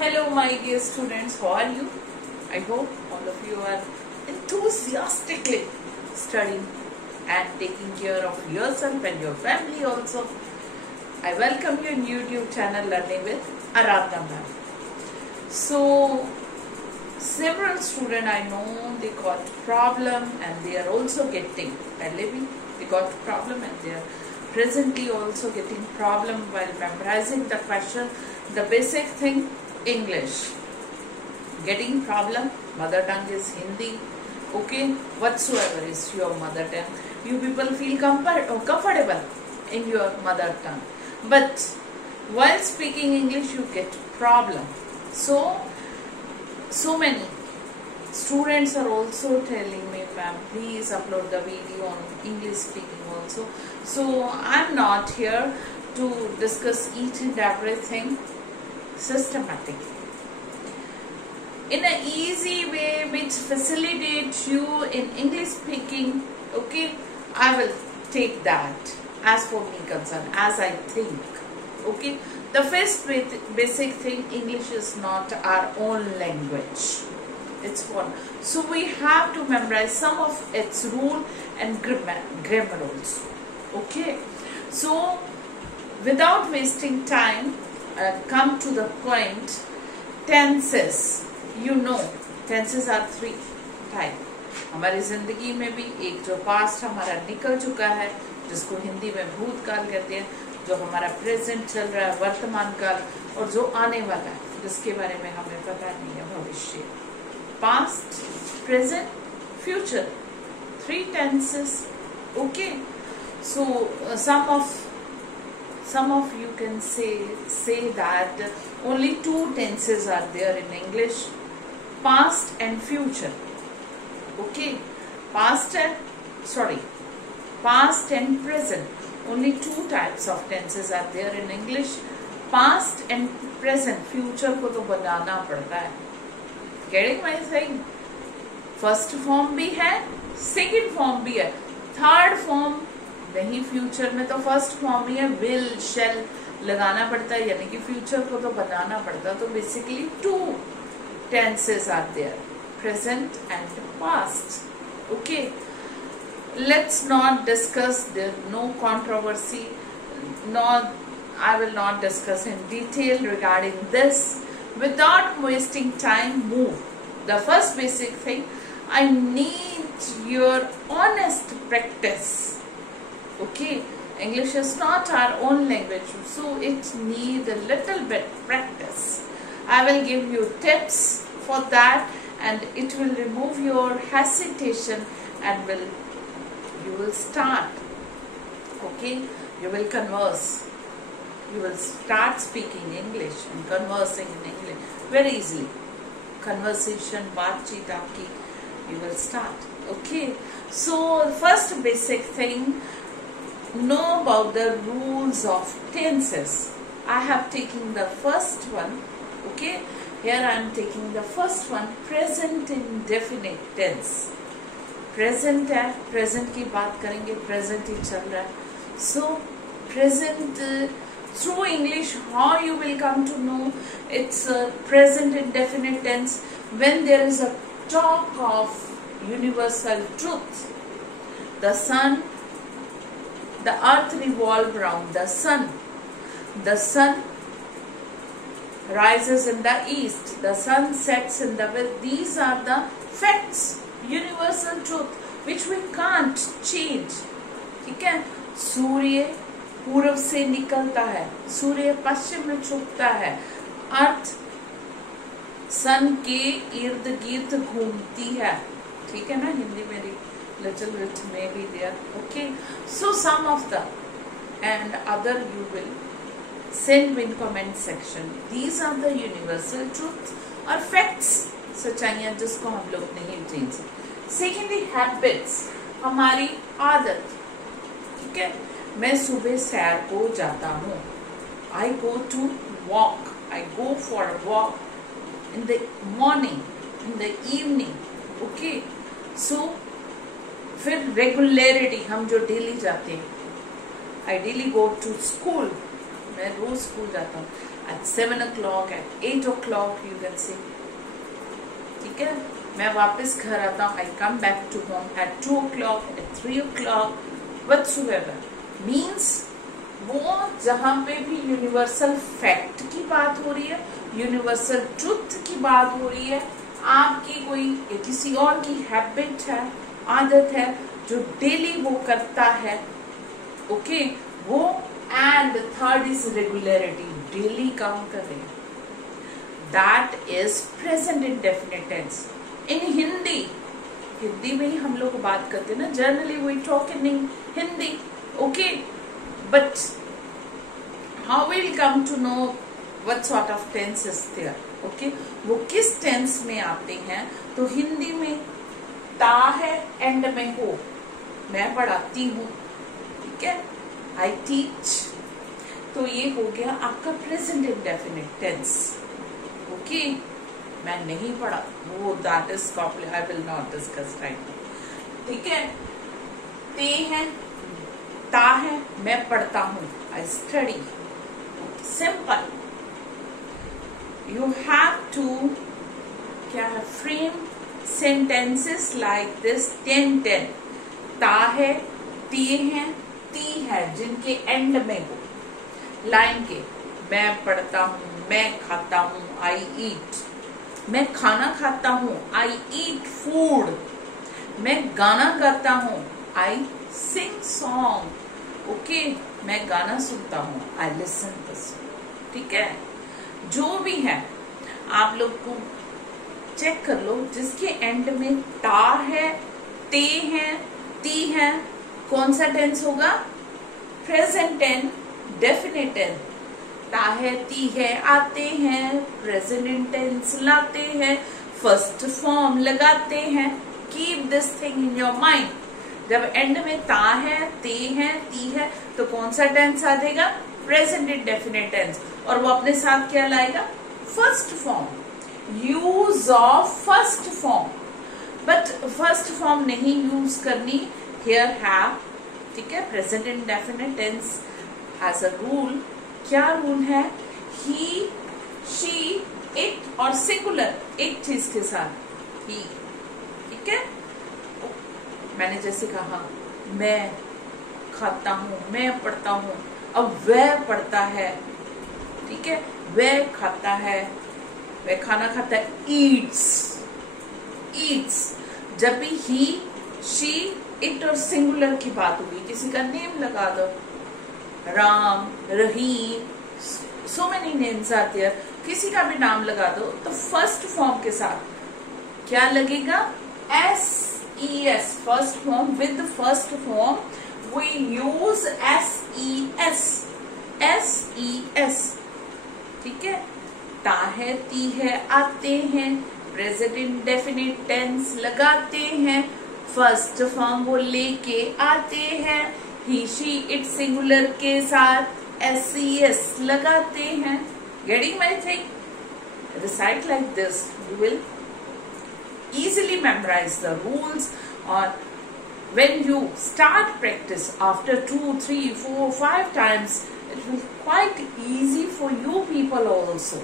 Hello my dear students, how are you? I hope all of you are enthusiastically studying and taking care of yourself and your family also. I welcome you in YouTube channel Learning with Aradhna ma'am. So, several students I know they got problem and they are also getting, they got problem and they are presently also getting problem while memorizing the question, the basic thing English. Getting problem, mother tongue is Hindi, okay, whatsoever is your mother tongue. You people feel comfortable in your mother tongue. But while speaking English, you get problem. So many students are also telling me, ma'am, please upload the video on English speaking also. So I'm not here to discuss each and everything systematically. In an easy way which facilitates you in English speaking, okay, I will take that as for me concerned, as I think, okay. The first basic thing, English is not our own language. It's foreign. So we have to memorize some of its rule and grammar rules. Okay. So without wasting time, come to the point. Tenses. You know, tenses are three type. हमारी जिंदगी में भी एक जो past हमारा निकल चुका है, जिसको हिंदी में भूतकाल कहते हैं, जो हमारा प्रेजेंट चल रहा है वर्तमान काल, और जो आने वाला है जिसके बारे में हमें पता नहीं है भविष्य. Past, present, future, three tenses. Okay. So some of you can say that only two tenses are there in English, past and future. Okay, past and present. Only two types of tenses are there in English, past and present. Future को तो बनाना पड़ता है. Getting my saying? First form भी है, second form भी है, third form नहीं. Future में तो फर्स्ट फॉर्म ही है, विल शेल लगाना पड़ता है, यानी कि फ्यूचर को तो बनाना पड़ता है. तो basically two tenses are there, present and past. Okay, let's not discuss, there no controversy, not I will not discuss in detail regarding this. Without wasting time, move. The first basic thing, I need your honest practice. Okay, English is not our own language, so it needs a little bit practice. I will give you tips for that, and it will remove your hesitation, and you will start. Okay, you will converse. You will start speaking English and conversing in English very easily. Conversation, baatcheet aapki, you will start. Okay, so first basic thing, know about the rules of tenses. I have taken the first one. Okay, here I am taking the first one, present indefinite tense. Present है, present की बात करेंगे, present ही चल रहा है. So present, through English, how you will come to know it's a present indefinite tense when there is a talk of universal truth. The sun, the earth revolves around the sun. The sun rises in the east. The sun sets in the west. These are the facts, universal truth, which we can't change. ठीक है? सूर्य पूर्व से निकलता है, सूर्य पश्चिम में छुपता है, अर्थ सन के इर्द गिर्द घूमती है. ठीक है ना, हिंदी मेरी little bit may be there. Okay, so some of the and other you will send in comment section. These are the universal truth or facts, सच्चाइयाँ जिसको हम लोग नहीं जान सकते. Secondly, habits, हमारी आदत. ठीक है, मैं सुबह सैर को जाता हूँ. I go to walk. I go for a walk in the morning, in the evening. Okay, so फिर रेगुलरिटी, हम जो डेली जाते हैं. I daily go to school. मैं रोज स्कूल जाता हूँ. at 7 o'clock, at 8 o'clock you can say. ठीक है, मैं वापस घर आता हूँ, I come back to home at 2 o'clock, at 3 o'clock, whatsoever. Means वो जहाँ पे भी यूनिवर्सल फैक्ट की बात हो रही है, यूनिवर्सल ट्रुथ की बात हो रही है, आपकी कोई किसी और की हैबिट है, आदत है जो डेली वो करता है, ओके, वो, and third is regularity, daily काम कर रहे हैं, that is present indefinite tense. In Hindi में ही हम लोग बात करते हैं ना, generally we talk in Hindi, okay, but how will come to know what sort of tense is there, okay, वो किस टेंस में आते हैं. तो हिंदी में ता है एंड में हो, मैं पढ़ाती हूँ, ठीक है, आई टीच, तो ये हो गया आपका प्रेजेंट इंडेफिनिट टेंस, ओके. मैं नहीं पढ़ा, वो that is complex, I will not discuss right now, ठीक है. ते है, ता है, मैं पढ़ता हूँ, I study, simple. You have to क्या है, फ्रेम सेंटेंसेस लाइक दिस 10-10. ता है, ती है, ती है, जिनके एंड में हो लाइन के, मैं पढ़ता हूँ, मैं खाता हूँ, आई ईट, मैं खाना खाता हूँ, आई ईट फूड, मैं गाना गाता हूँ, आई सिंग सॉन्ग, ओके, मैं गाना सुनता हूँ, आई लिसन दिस, ठीक है. जो भी है आप लोग को चेक कर लो, जिसके एंड में ता है, ते है, ती है, कौन सा टेंस होगा, प्रेजेंट टेंस, डेफिनेट टेंस. ता है, ती है, आते हैं, प्रेजेंट टेंस लाते हैं, फर्स्ट फॉर्म लगाते हैं. Keep this thing in your mind. जब एंड में ता है, ते है, ती है, तो कौन सा टेंस आ जाएगा, प्रेजेंट इंडेफिनिट टेंस, और वो अपने साथ क्या लाएगा, first form. Use of first form, but first form नहीं यूज करनी, हियर हैव, ठीक है. Present indefinite tense has a rule. क्या रूल है, ही, शी, इट और सिंगुलर एक चीज के साथ ही, ठीक है. मैंने जैसे कहा, मैं खाता हूं, मैं पढ़ता हूं, अब वह पढ़ता है, ठीक है, वह खाता है, वह खाना खाता है, ईट्स, ईट्स. जब भी ही, शी, इट और सिंगुलर की बात होगी, किसी का नेम लगा दो, Ram, Rahim, so many names are there, किसी का भी नाम लगा दो, तो फर्स्ट फॉर्म के साथ क्या लगेगा, S E S. First form, with first form we use S E S, S E S, ठीक है. ता है, ती है, आते हैं, प्रेजेंट इंडेफिनिट टेंस लगाते हैं, फर्स्ट फॉर्म वो लेके आते हैं, ही, शी, इट सिंगुलर के साथ SES लगाते हैं. Getting my thing? Recite like this. You will easily memorize the rules, or when you start practice after 2, 3, 4, 5 times, it will quite easy for you people also.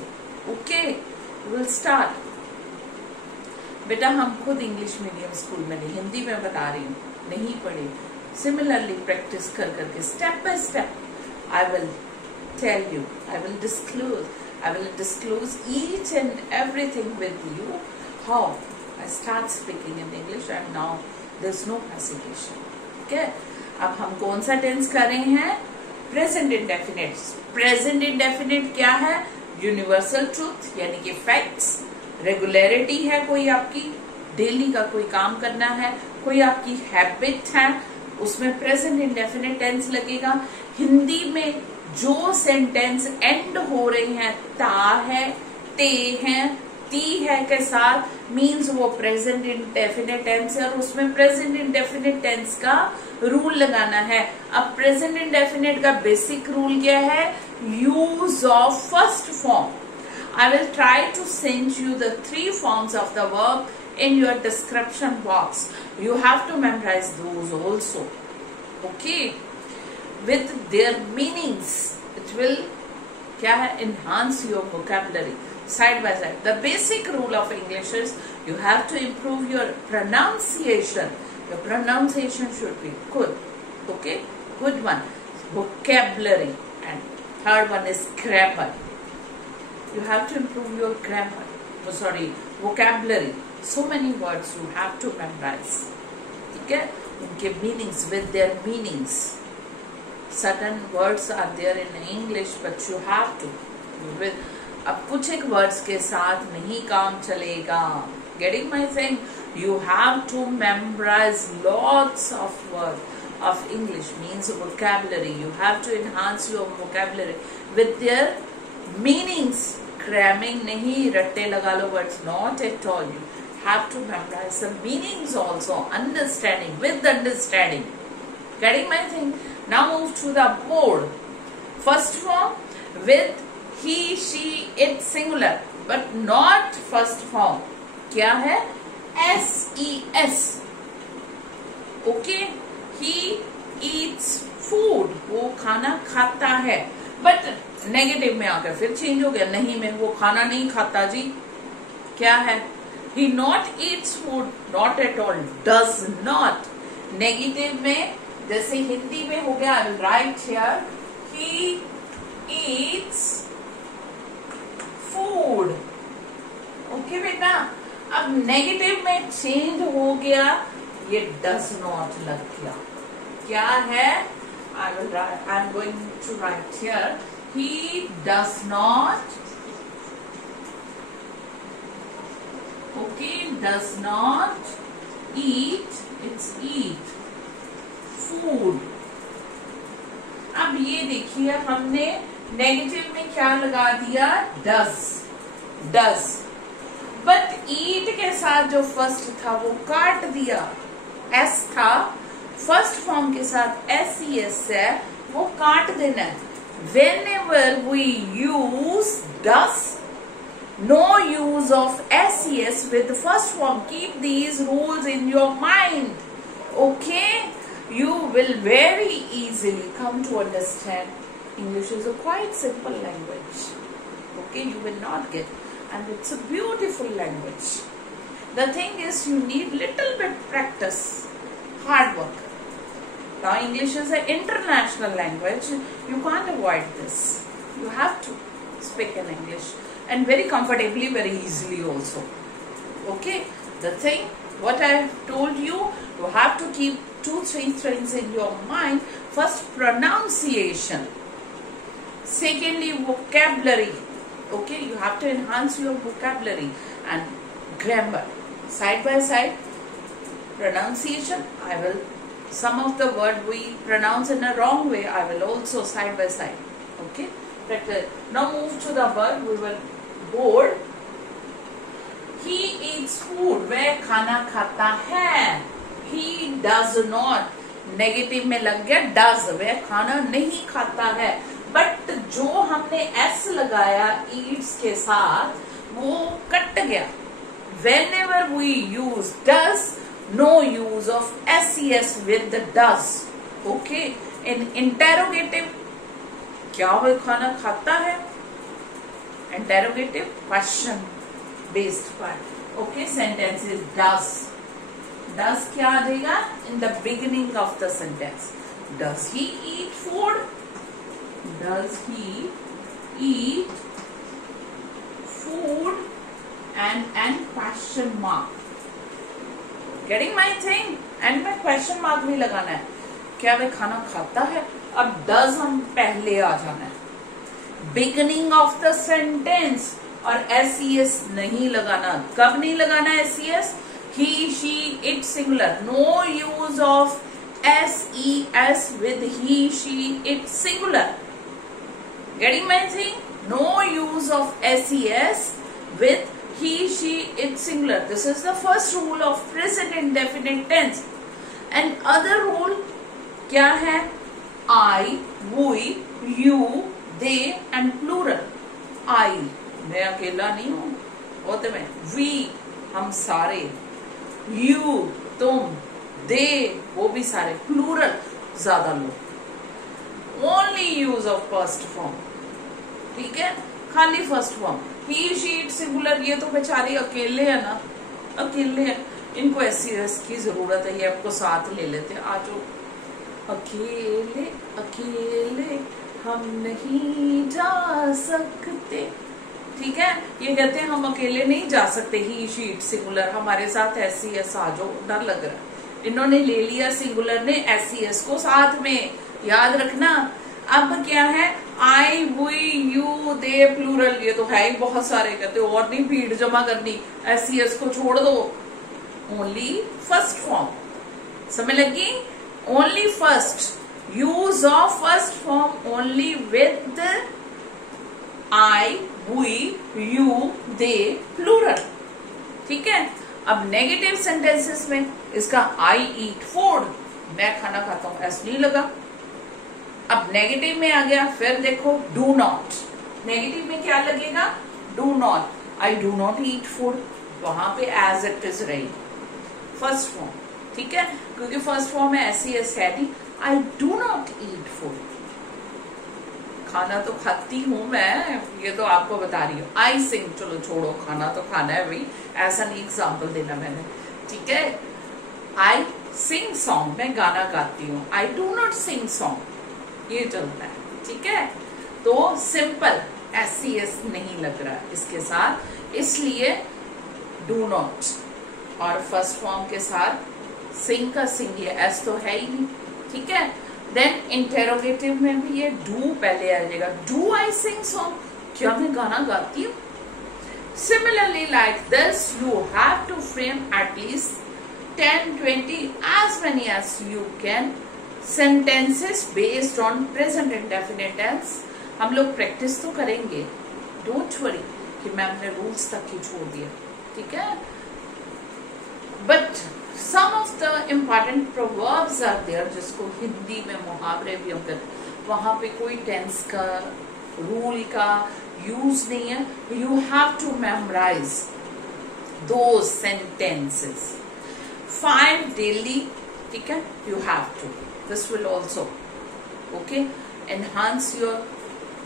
Okay? We will start. बेटा हम खुद English medium school में नहीं, हिंदी में बता रही हूँ, नहीं पढ़े. Similarly practice कर करके step by step I will tell you, I will disclose each and everything with you, how I start speaking in English and now there's no hesitation. Okay? अब हम कौन सा टेंस कर रहे हैं, प्रेजेंट इंडेफिनिट. प्रेजेंट इंडेफिनिट क्या है, universal truth यानी कि फैक्ट्स. रेगुलरिटी है, कोई आपकी डेली का कोई काम करना है, कोई आपकी हैबिट है, उसमें प्रेजेंट इंडेफिनिट टेंस लगेगा. हिंदी में जो सेंटेंस एंड हो रहे हैं, ता है, ते हैं, ती है के साथ, मीन्स वो प्रेजेंट इंडेफिनिट टेंस है, और उसमें प्रेजेंट इंडेफिनिट टेंस का रूल लगाना है. अब प्रेजेंट इंडेफिनिट का बेसिक रूल क्या है, use of first form. I will try to send you the 3 forms of the verb in your description box. You have to memorize those also. Okay? With their meanings. It will क्या है? enhance your vocabulary side by side. The basic rule of English is you have to improve your pronunciation. Your pronunciation should be good. Okay, good one. Vocabulary, and third one is grammar. You have to improve your grammar. Oh, sorry, vocabulary. So many words you have to memorize. ठीक है? उनके meanings with their meanings. Certain words are there in English, but you have to. अब कुछ एक words के साथ नहीं काम चलेगा. Getting my thing? You have to memorize lots of words of English, means vocabulary. You have to enhance your vocabulary with their meanings. Cramming नहीं, रट्टे लगा लो words, not at all. You have to memorize the meanings also. Understanding, with understanding. Getting my thing? Now move to the board. First form with he, she, it singular, but not first form. क्या है? S-E-S. Okay? He eats food. वो खाना खाता है. But negative में आकर फिर change हो गया. नहीं में वो खाना नहीं खाता जी. क्या है? He not eats food. Not at all. Does not. Negative में जैसे हिंदी में हो गया, I will write here, he eats food. Okay बेटा, अब नेगेटिव में चेंज हो गया, ये does not लग गया. क्या है? I am going to write here, he does not, okay, does not eat, it's eat food. अब ये देखिए, हमने नेगेटिव में क्या लगा दिया? does. बट eat के साथ जो फर्स्ट था वो काट दिया. s था, फर्स्ट फॉर्म के साथ ses है, वो काट देना है. Whenever we use does, no use of ses with the first form. Keep these rules in your mind. Okay? You will very easily come to understand. English is a quite simple language. Okay, you will not get, and it's a beautiful language. The thing is, you need little bit practice, hard work. Now English is an international language. You can't avoid this. You have to speak in English, and very comfortably, very easily also. Okay, the thing what I have told you, you have to keep 2-3 things in your mind. First, pronunciation. Secondly, vocabulary. Okay, you have to enhance your vocabulary and grammar. Side by side, pronunciation. I will, some of the word we pronounce in a wrong way, I will also side by side. Okay, now move to the word. We will board. He eats food. वह खाना खाता है. He does not. Negative में लग गया does. वह खाना नहीं खाता है. बट जो हमने s लगाया eats के साथ, वो कट गया. Whenever we use does, no use of ses with the does. Okay. In interrogative, क्या वह खाना खाता है? Interrogative, question based part. Okay, sentence is does. Does क्या आ जाएगा? In the beginning of the sentence. Does he eat food? Does he eat food? And question mark. Getting my thing? And में question mark भी लगाना है. क्या वह खाना खाता है? अब does हम पहले आ जाना है. Beginning of the sentence. और ses नहीं लगाना. कब नहीं लगाना ses? He, she, it singular. No use of ses with he, she, it singular. Getting my thing? No use of ses with he, she, it singular. This is the first rule of present indefinite tense. And other rule क्या है? I, we, you, they and plural. I, मैं अकेला नहीं हूँ, होते में. We, हम सारे. You, तुम. They, वो भी सारे. Plural, ज्यादा लोग. Only use of first form. ठीक है, खाली first form. He she it singular, ये तो बेचारे अकेले है ना, अकेले है, इनको एससीएस की जरूरत है, ये आपको साथ ले लेते हैं। आ जाओ, अकेले अकेले हम नहीं जा सकते, ठीक है, ये कहते हैं हम अकेले नहीं जा सकते। ही शी इट सिंगुलर, हमारे साथ एससीएस आ जाओ, डर लग रहा है। इन्होंने ले लिया सिंगुलर ने एससीएस को साथ में, याद रखना। अब क्या है, आई वी यू दे प्लूरल, ये तो है ही बहुत सारे, कहते और नहीं भीड़ जमा करनी, एससीएस को छोड़ दो, ओनली फर्स्ट फॉर्म, समझ लगी, only first, use of first form only with I we you they plural, ठीक है। अब नेगेटिव सेंटेंसेस में इसका आई ईट फूड, मैं खाना खाता हूं, ऐसा नहीं लगा। अब नेगेटिव में आ गया, फिर देखो डू नॉट, नेगेटिव में क्या लगेगा, do not, I do not eat food, वहां पे एज इट इज रही फर्स्ट फॉर्म, ठीक है, क्योंकि फर्स्ट फॉर्म में एससीएस है नहीं। I do not eat food, खाना तो खाती हूं मैं, ये तो आपको बता रही हूँ। आई सिंग, चलो छोड़ो, खाना तो खाना है भाई, ऐसा नहीं एग्जाम्पल देना मैंने, ठीक है। आई सिंग सॉन्ग, मैं गाना गाती हूँ। I do not sing song, ये चलता है, ठीक है। तो सिंपल एससीएस नहीं लग रहा इसके साथ, इसलिए डू नॉट और फर्स्ट फॉर्म के साथ सिंग का सिंग, ये एस तो है ही नहीं, ठीक है। देन इंटेरोगेटिव में भी ये डू पहले आ जाएगा, डू आई सिंग सॉन्ग, क्या मैं गाना गाती हूँ। Similarly like this you have to frame at least 10-20 as many as you can sentences based on present indefinite tense। हम लोग प्रैक्टिस तो करेंगे, डोंट वरी कि मैम ने रूल्स तक ही छोड़ दिया, ठीक है। But some of the important proverbs are there, जिसको हिंदी में मुहावरे भी हम करते, वहां पे कोई टेंस का रूल का यूज नहीं है। You have to memorise those sentences 5 daily, ठीक है, you have to, this will also okay enhance your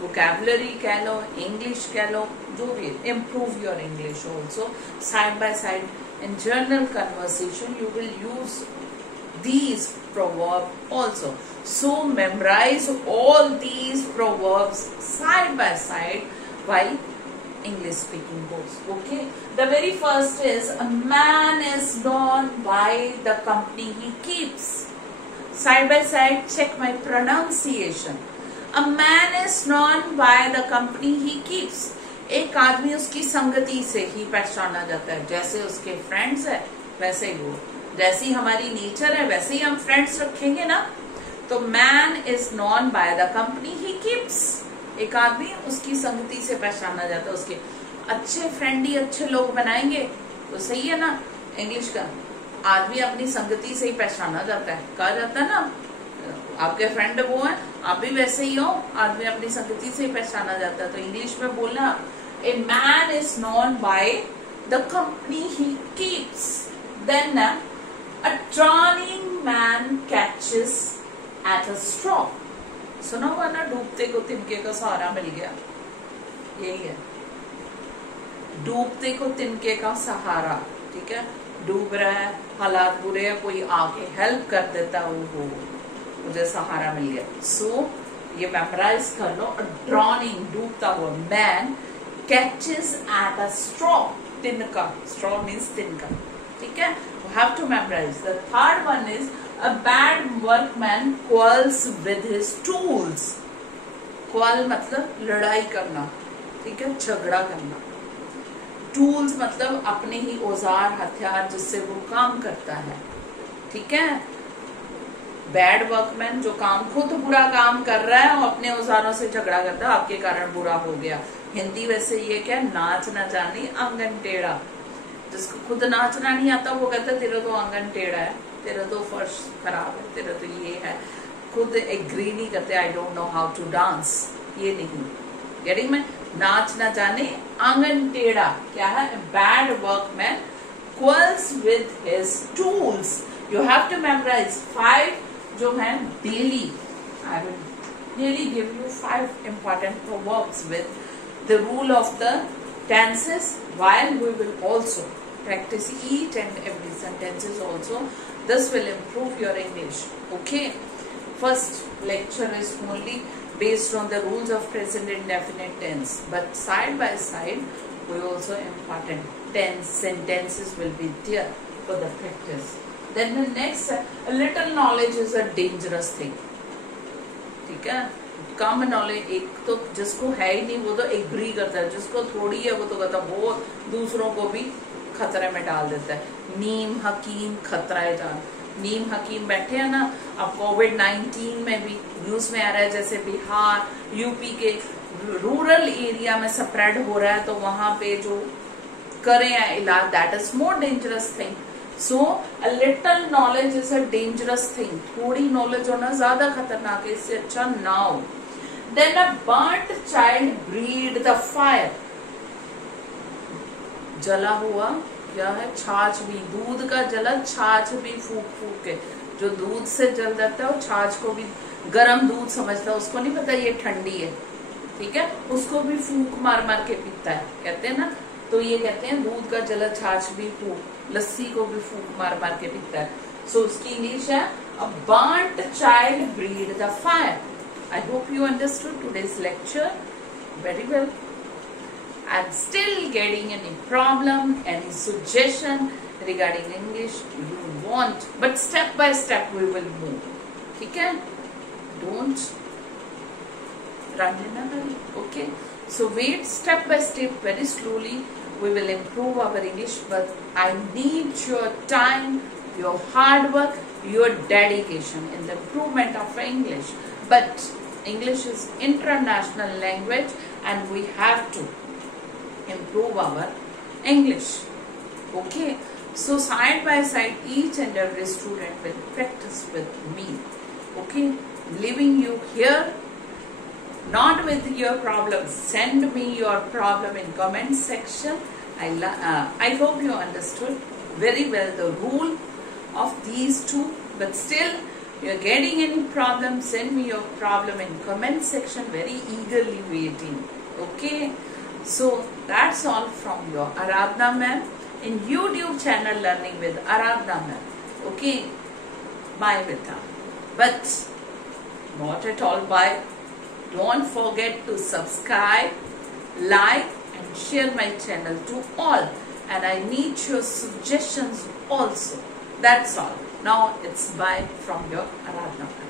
vocabulary कह लो, इंग्लिश कह लो, जो भी, improve your English also, side by side in general conversation you will use these proverbs also, so memorize all these proverbs side by side while English speaking goes, okay। The very first is, a man is known by the company he keeps, side by side check my pronunciation, A man is known by the company he keeps। एक आदमी उसकी संगति से ही पहचाना जाता है, जैसे उसके फ्रेंड्स है वैसे ही वो, जैसी हमारी नेचर है वैसे ही हम फ्रेंड्स रखेंगे ना। तो man is known by the company he keeps, एक आदमी उसकी संगति से पहचाना जाता है, उसके अच्छे फ्रेंड ही अच्छे लोग बनाएंगे, तो सही है ना। इंग्लिश का आदमी अपनी संगति से ही पहचाना जाता है, कहा जाता है ना, आपके फ्रेंड वो है, आप भी वैसे ही हो, आदमी अपनी संगति से ही पहचाना जाता है। तो इंग्लिश में बोलना, a man is known by the company he keeps. Then a drowning man catches at a straw, सुना हुआ ना, डूबते को तिनके का सहारा मिल गया, यही है, डूबते को तिनके का सहारा, ठीक है, डूब रहा है, हालात बुरे है, कोई आके हेल्प कर देता है, वो मुझे सहारा मिल गया। सो ये मेमोराइज कर लो, ड्रॉनिंग, डूबता हुआ, man catches at a straw, तिनका, स्ट्रॉ मीन्स तिनका, ठीक है, you have to memorise. The third one is, a bad workman quarrels with his tools, quarrel मतलब लड़ाई करना, ठीक है, झगड़ा करना, टूल्स मतलब अपने ही औजार हथियार जिससे वो काम करता है, ठीक है। बैड वर्कमैन जो काम, खुद बुरा काम कर रहा है और अपने औजारों से झगड़ा करता है, आपके कारण बुरा हो गया। हिंदी वैसे ये क्या, नाच न जानी आंगन टेढ़ा, जिसको खुद नाचना नहीं आता वो कहता है तेरा तो आंगन टेढ़ा है, तेरा तो फर्श खराब है, तेरा तो ये है, खुद एग्री नहीं करते, I don't know how to dance, ये नहीं, गेटिंग में, नाच न जाने आंगन टेढ़ा क्या है, bad workman quarrels with his tools. You have to memorise 5 जो है daily, I will nearly give you 5 important proverbs with the rule of the tenses, while we will also practice each and every sentences also. This will improve your English. Okay. First lecture is only based on the rules of present indefinite tense, but side by side we also important tense sentences will be there for the practice. Then the next, a little knowledge is a dangerous thing. ठीक है, कम knowledge एक तो जिसको है ही नहीं वो तो agree करता है, जिसको थोड़ी है वो तो कहता वो दूसरों को भी खतरे में डाल देता है। नीम हकीम खतरा जान। नीम हकीम बैठे हैं ना, अब कोविड-19 में भी न्यूज में आ रहा है, जैसे बिहार यूपी के रूरल एरिया में स्प्रेड हो रहा है, तो वहां पे जो करें इलाज, that is more dangerous thing. So a little knowledge is a dangerous thing. थोड़ी नॉलेज होना ज्यादा खतरनाक है, इससे अच्छा ना हो। Then a burnt child breed the fire. जला हुआ क्या है, छाछ भी, दूध का जला छाछ भी फूक फूक के, जो दूध से जल जाता है वो छाछ को भी गर्म दूध समझता है, उसको नहीं पता ये ठंडी है, ठीक है, उसको भी फूक मार मार के पीता है, कहते हैं ना। तो ये कहते हैं दूध का जला छाछ भी फूक, लस्सी को भी फूक मार मार के पीता है। सो उसकी इंग्लिश है a burnt child breed the fire. I hope you understood today's lecture very well. I'm still getting any problem, any suggestion regarding English you want, but step by step we will move. ठीक है? Don't run in a hurry. Okay? So wait step by step, very slowly. We will improve our English, but I need your time, your hard work, your dedication in the improvement of English. But English is international language, and we have to improve our English. Okay, so side by side each and every student will practice with me. Okay, leaving you here not with your problems. Send me your problem in comment section. I hope you understood very well the rule of these two, but still you are getting any problem, send me your problem in comment section, very eagerly waiting. Okay, so that's all from your Aradhna ma'am in YouTube channel Learning with Aradhna ma'am. Okay, bye Vita. But not at all bye. Don't forget to subscribe, like and share my channel to all. And I need your suggestions also. That's all. Now it's bye from your Aradhna ma'am.